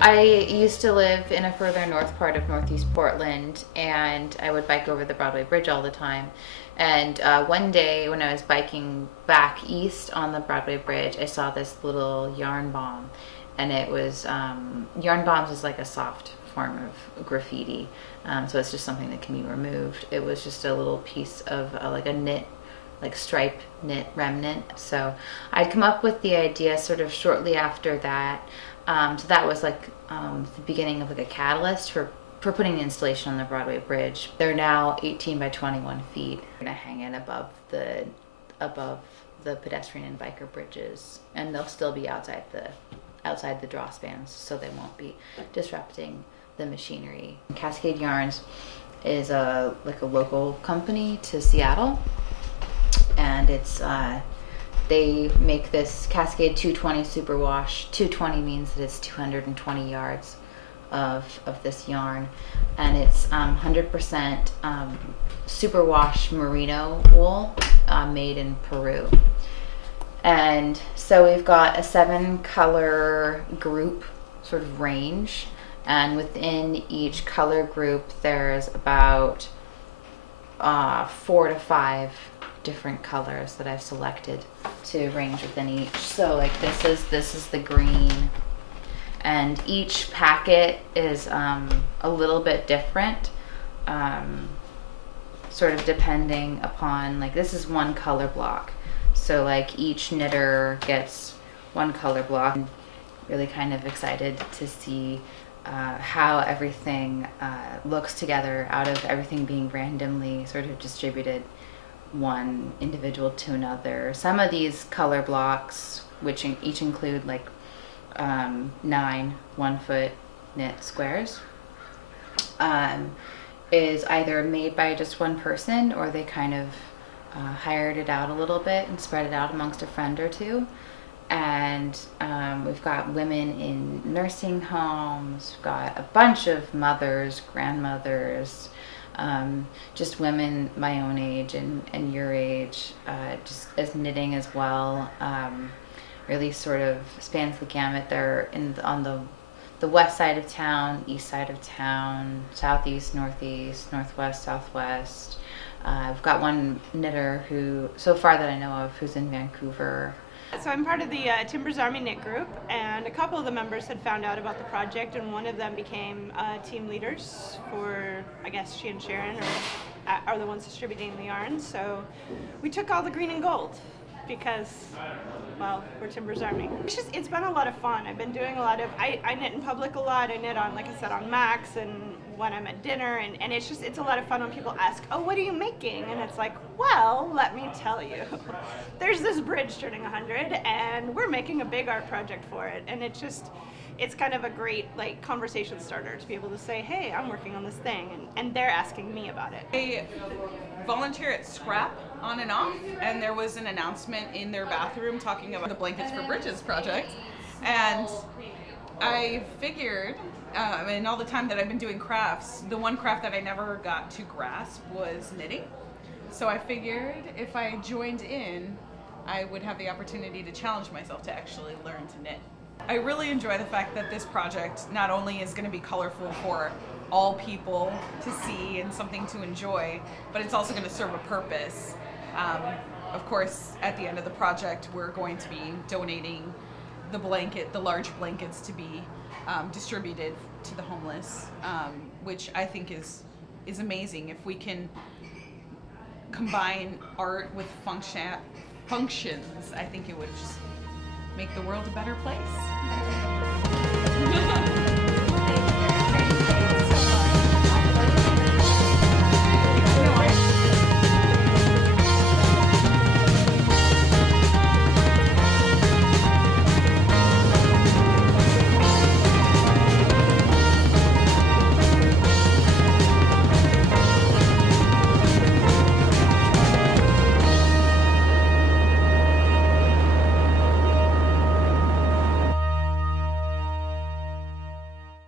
I used to live in a further north part of Northeast Portland, and I would bike over the Broadway Bridge all the time. And one day when I was biking back east on the Broadway Bridge, I saw this little yarn bomb. And it was, yarn bombs is like a soft form of graffiti. So it's just something that can be removed. It was just a little piece of like a knit, like stripe knit remnant. So I'd come up with the idea sort of shortly after that. So that was like the beginning of like a catalyst for putting the installation on the Broadway Bridge. They're now 18 by 21 feet. We're gonna hang it above the pedestrian and biker bridges, and they'll still be outside the draw spans, so they won't be disrupting the machinery. Cascade Yarns is like a local company to Seattle, and it's they make this Cascade 220 superwash. 220 means that it's 220 yards of this yarn, and it's 100% superwash merino wool made in Peru. And so we've got a 7-color group sort of range, and within each color group there's about 4 to 5 different colors that I've selected to range within each. So like this is the green, and each packet is a little bit different, sort of depending upon, like this is one color block. So like each knitter gets one color block. I'm really kind of excited to see how everything looks together out of everything being randomly sort of distributed one individual to another. Some of these color blocks, which each include like 9 1-foot knit squares, is either made by just one person, or they kind of hired it out a little bit and spread it out amongst a friend or two. And we've got women in nursing homes, we've got a bunch of mothers, grandmothers, just women my own age and your age, just as knitting as well. Really sort of spans the gamut. They're on the west side of town, east side of town, southeast, northeast, northwest, southwest. I've got one knitter who, so far that I know of, who's in Vancouver. So I'm part of the Timbers Army Knit group, and a couple of the members had found out about the project, and one of them became team leaders for, I guess she and Sharon are the ones distributing the yarn. So we took all the green and gold because, well, we're Timbers Army. It's been a lot of fun. I've been doing a lot of, I knit in public a lot. I knit on, like I said, on Max and when I'm at dinner, and it's a lot of fun when people ask, oh, what are you making? And it's like, well, let me tell you. There's this bridge turning 100, and we're making a big art project for it. And it's kind of a great like conversation starter to be able to say, hey, I'm working on this thing, and they're asking me about it. I volunteer at Scrap on and off, and there was an announcement in their bathroom talking about the Blankets for Bridges project, and I figured, in all the time that I've been doing crafts, the one craft that I never got to grasp was knitting. So I figured if I joined in, I would have the opportunity to challenge myself to actually learn to knit. I really enjoy the fact that this project not only is going to be colorful for all people to see and something to enjoy, but it's also going to serve a purpose. Of course, at the end of the project, we're going to be donating the large blankets to be distributed to the homeless, which I think is amazing. If we can combine art with functions, I think it would just make the world a better place.